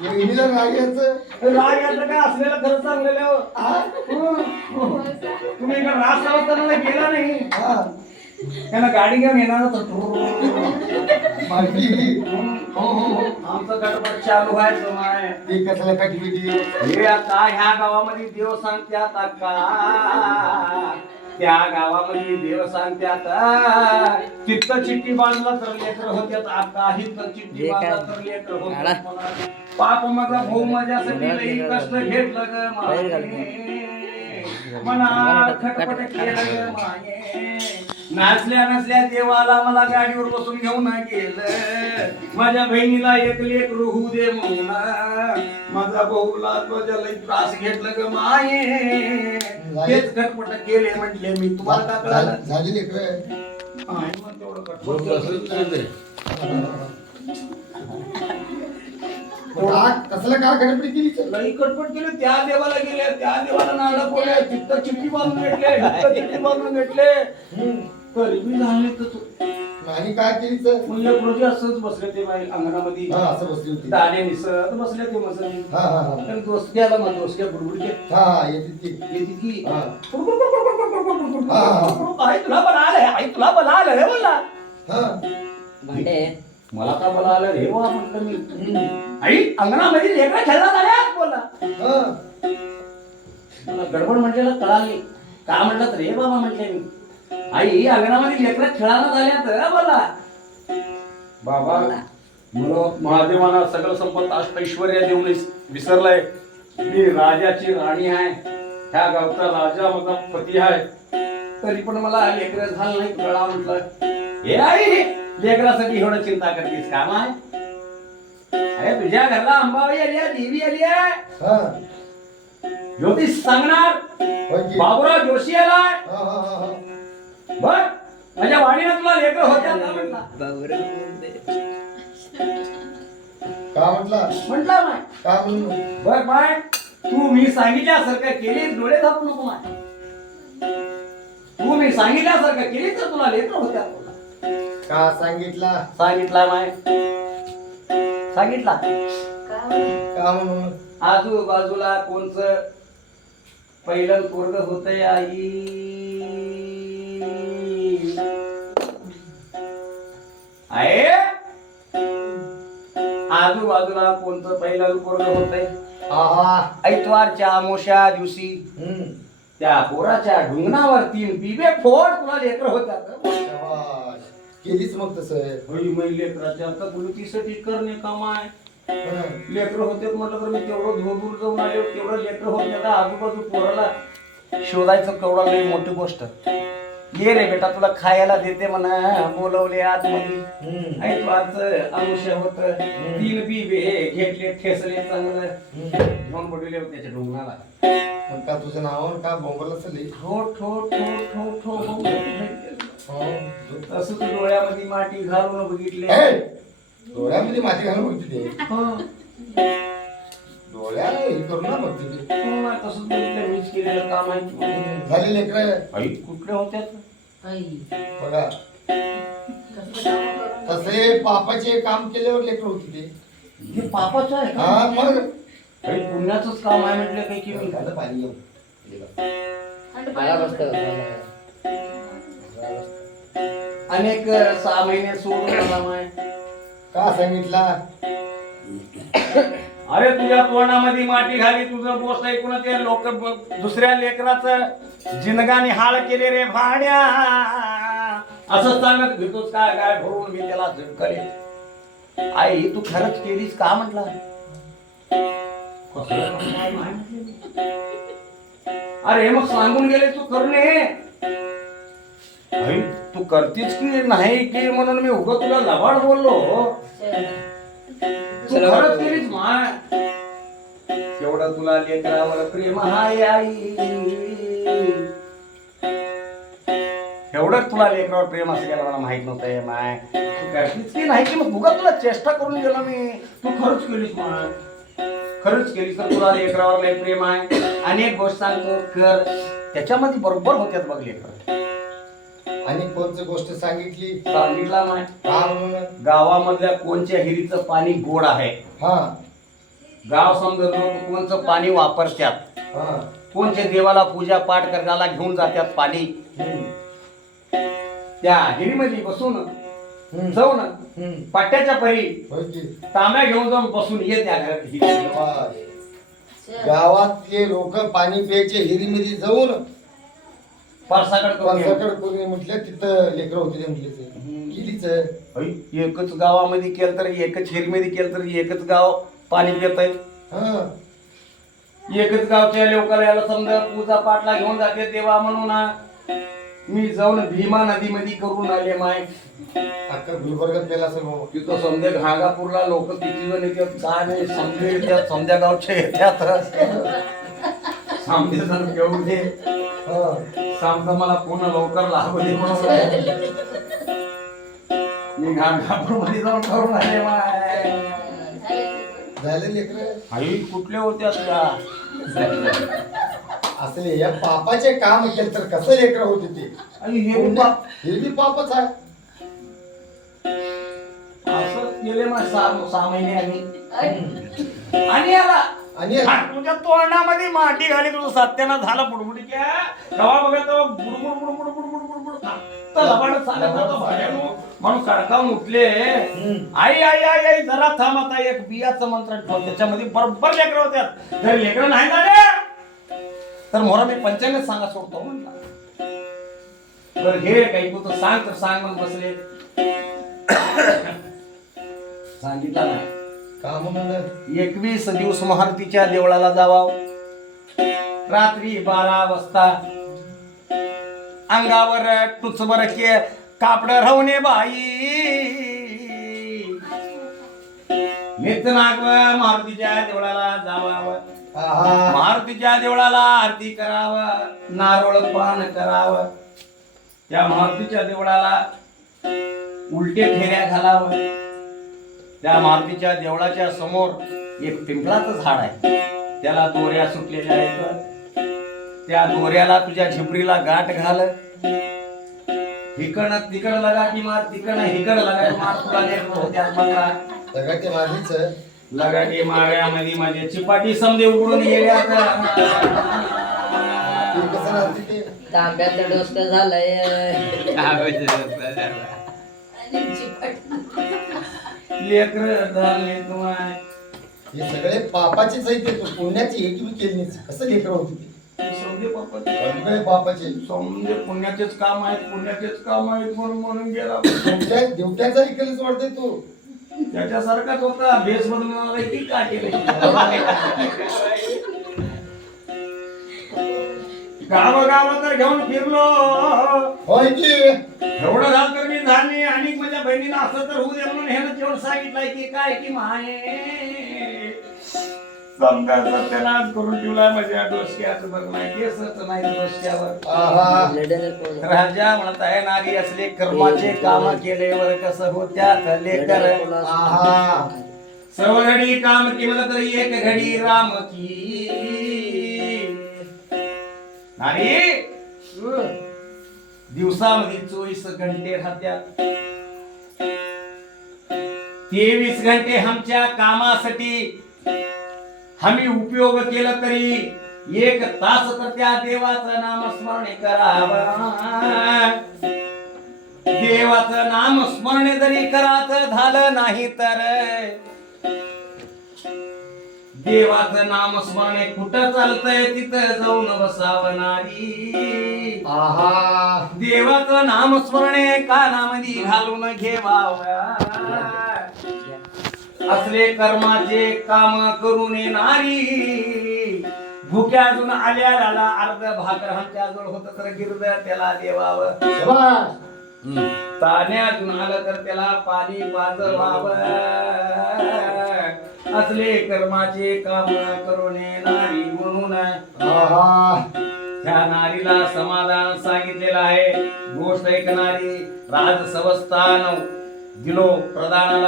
वहिनीला राग यायचं काय असलेलं खरं चांगलेलं हो. तुम्ही इकडे रास असताना गेला नाही त्यांना गाडी घेऊन येणार आमचं गडबड चालू व्हायचं माय ते कशाला काठी हे आता ह्या गावामध्ये देव सांगत्यात का त्या गावामध्ये देव सांगत्यात तिथं चिठ्ठी बांधला तर लेकर होत्यात आता हिथं चिठ्ठी बांधला तर लेकर होत्यात पाप माझा भाऊ माझ्यासाठी लई कष्ट घेतलं ग माये मना खटपट केलं ग माये नाचल्या नसल्या देवाला मला गाडीवर बसून घेऊन गेलं माझ्या बहिणीला एक लेक होऊ दे म्हणून माझा भाऊला तुझ्या लई त्रास घेतलं ग माये तेच खटपट केले म्हटले मी तुम्हाला का कळालं झाली लेकर तेवढं खटपट कसलं का गडबडी केली लई कटपट केले त्या देवाला गेले त्या देवाला नारळ फोडले तिथं चिठ्ठी बांधून घेतले इथं चिठ्ठी बांधून घेतले तरी बी झाले तर तू आणि काय केली म्हणजे रोजी असंच बसले ते बाई अंगणामध्ये असं बसली होती दाणे निसत बसले ते मसाले दोस्त घ्यायला मग दोस्त घ्या बुडबुडके येते की आई तुला पण आलंय आई तुला पण आलंय बोला भांडे मला का बोला आलं रे वा म्हटलं मी आई अंगणामध्ये लेकरा खेळला झाल्या बोला मला गडबड म्हटलेलं कळाली का म्हटलं रे बाबा म्हटले मी आई अंगणामध्ये लेकरा खेळायला झाल्या बोला बाबा मला महादेवाना सगळं संपत्त अष्टैश्वर्य देऊन विसरलाय मी राजाची राणी आहे ह्या गावचा राजा माझा पती आहे तरी पण मला लेकर झालं नाही कळा म्हटलं हे आई लेकरासाठी एवढं चिंता करतेस काम आहे अरे तुझ्या घरला अंबाबाई आली आहे देवी आली आहे ज्योतिष सांगणार बाबूराव जोशी आलाय बर माझ्या वाणीनं तुला लेकर होत्या का म्हटला माय का म्हणून बर माय तू मी सांगितल्यासारखं केली डोळे झाकू नको माय तू मी सांगितल्यासारखं केली तर तुला लेकर होत्या का सांगितला माय सांगितला का म्हणून आजूबाजूला कोणचं पहिलं पोरग होतंय आई आहे आजूबाजूला कोणतं पहिलं पोरग होतंय ऐतवारच्या अमावस्या दिवशी त्या पोराच्या ढुंगणावर 3 बिबे फोड तुला लेकर होत्यात केलीच मग तसं लेकराच्या आता गुलतीसाठी करणे काम आहे लेकर होते म्हटलं तर मी तेवढं दूर जाऊन आलो तेवढं लेकर होत नाही आजूबाजू पोराला शोधायचं केवढं लई मोठी गोष्ट ये रे बेटा तुला खायला देते म्हणा बोलवले आतमध्ये अमावस्या होत 3 बिबे घेतले ठेसले चांगलं घेऊन पडले त्याच्या ढुंगणाला का तुझं नाव का बोंबल असेल असं तू डोळ्यामध्ये माती घालून बघितले डोळ्यामध्ये माती घालून बघते डोळ्याला हे करून ना बघते तसंच बघितलं मीच केलेलं काम आहे झाले लेकर आई कुठल्या होत्या बघा तसे पापाचे काम केल्यावर लेकर होती ते पापाचं आहे हा मग पुण्याचंच काम आहे म्हटलं काही की मी पाणी अनेक 6 महिने सोडून आला माय का सांगितला अरे तुझ्या तोंडामध्ये माती घाली तुझं बोस्ट ऐकून ते लोक दुसऱ्या लेकराचं जिनगाने हाळ केले रे भाड्या असं सांगत घेतोस काय काय भरून मी त्याला झटकले आई तू खरंच केलीस का म्हटला अरे मग सांगून गेले तू करणे तू करतीस की नाही की म्हणून मी उगा तुला लबाड बोललो तू खरंच केलीस माय तेवढं तुला लेकरावर प्रेम हाय आई एवढंच तुला लेकरावर प्रेम असं मला माहित नव्हतं माय तू करतीस की नाही की मग उगा तुला चेष्टा करून गेलो मी तू खरंच केलीस माय खरंच केलीस तर तुला लेकरावर लय प्रेम आहे अनेक गोष्ट सांगतो कर त्याच्यामध्ये बरोबर होत्यात बघ लेकर आणि कोणती गोष्ट सांगितला माय म्हणून गावामधल्या कोणच्या हिरीचं पाणी गोड आहे हा गाव समजा कोणचं पाणी वापरतात, हा. कोणचे देवाला पूजा पाठ करायला घेऊन जातात पाणी, हम्म. त्या हिरीमध्ये बसून हम्म. जाऊन हम्म. पाट्याच्या परी होय की. तांब्या घेऊन जाऊन बसून ये त्या घरात. बस. गावातले लोक पाणी प्यायचे हिरीमध्ये जाऊन परसाकडे कोणी म्हटलं तिथं लेकर होते ते म्हटले ते गेलीच. एकच गावामध्ये केलं तर एकच हिरीमध्ये केलं तर एकच गाव पाणी पित आहे. हा. एकच गावच्या लोकांना याला समजा पूजा पाठला घेऊन जाते देवा म्हणून ना. मी जाऊन भीमा नदीमध्ये करून आले माय. अख्खा गुलबर्गात पेला असेल बाबा. तिथं समजा घागापूरला लोक किती जण येतात काय नाही, समजे येतात, समजा गावचे येतात, समजे जण घेऊन दे. हा. समजा मला पुन्हा लवकर लागले म्हणून मी घागापूर मध्ये जाऊन करून आले माय. झाले लेकर आई कुठले होते आता असले या पापाचे काम केलं तर कसं लेकर होते ते. आणि हे बाप हे बी पापच आहे. असं गेले मग 6 महिने आणि याला आणि तुझ्या तोंडामध्ये माती घाली तुझं सत्याना झाला बुडबुडी क्या गवा बघा तो बुडबुड बुडबुड बुडबुड बुडबुड तर लबाड सांगत होता भाड्यानो म्हणून कडकावून उठले. आई आई आई आई जरा थांब आता एक बियाचं मंत्र ठेव त्याच्यामध्ये बरोबर लेकरं होत्यात. जर लेकरं नाही झाले तर मोरा मी पंचांगत सांगा सोडतो म्हणला. बरं घे काही तू तर सांग तर सांग म्हणून बसले. सांगितलं नाही का म्हणून 21 दिवस महारतीच्या देवळाला जावा. रात्री 12 वाजता अंगावर टुचबर के कापड रवणे बाई नित्यनाग मारुतीच्या देवळाला जावावं. मारुतीच्या देवळाला आरती करावं, नारळ पान करावं. त्या मारुतीच्या देवळाला उलटे फेऱ्या घालावं. त्या मारुतीच्या देवळाच्या समोर एक पिंपळाचं झाड आहे, त्याला दोऱ्या सुटलेल्या आहेत. त्या दोऱ्याला तुझ्या झिपरीला गाठ घाल. हिकडं तिकडं लगा की मार, तिकडं हिकडं लगा की मार. तुला लेकरं होत्यात म्हणला. सगळं ते माझीच लगाटी माऱ्यामध्ये माझे चिपाटी समजे उडून गेल्यात. कसं राहते ते. तांब्याचा डोसका झालाय. लेकर झाले तुम्हाला हे सगळे पापाचेच आहे ते. पुण्याची एक बी केली नाही. कसं लेकर होते ते. समजे बाप्पा सगळे पापाचे. समजे पुण्याचेच काम आहेत, पुण्याचेच काम आहेत म्हणून गेला. देवट्याचा ऐकलंच वाटतंय तू. त्याच्यासारखाच होता भेस बदलून आला की काय केलं. गाव तर घेऊन फिरलो. होय की. एवढं झालं तर मी झाली आणि माझ्या बहिणीला असं तर होऊ दे म्हणून ह्यानं जेवण सांगितलंय की काय की माये समजा सत्यानाश करून ठेवलाय माझ्या डोसक्याचं बघ नाही केसच नाही डोसक्यावर. आहा. राजा म्हणत आहे नारी असले कर्माचे काम केलेवर कसं होत्यात लेकर. आहा. सवघडी काम केलं तरी एक घडी राम की नारी. दिवसामध्ये 24 घंटे राहत्यात. 23 घंटे आमच्या कामासाठी आम्ही उपयोग केला तरी 1 तास तर त्या देवाचं नामस्मरण करावं. देवाचं नामस्मरण जरी करायचं झालं नाही तर देवाचं नामस्मरण कुठं चालतंय तिथं जाऊन बसावं नारी. आहा. देवाचं नामस्मरण कानामध्ये घालून घेवावं. असले कर्माचे काम करून नारी. भुक्या अजून आल्याला अर्ध भाकर आमच्या जवळ होत तर गिरद त्याला देवावं. शाबास. ताण्या अजून आलं तर त्याला पाणी पाजवावं. असले कर्माचे काम करून नारी म्हणून आहा. त्या नारीला समाधान सांगितलेलं आहे. गोष्ट ऐकणारी राज संस्थान दिलो प्रधानाला.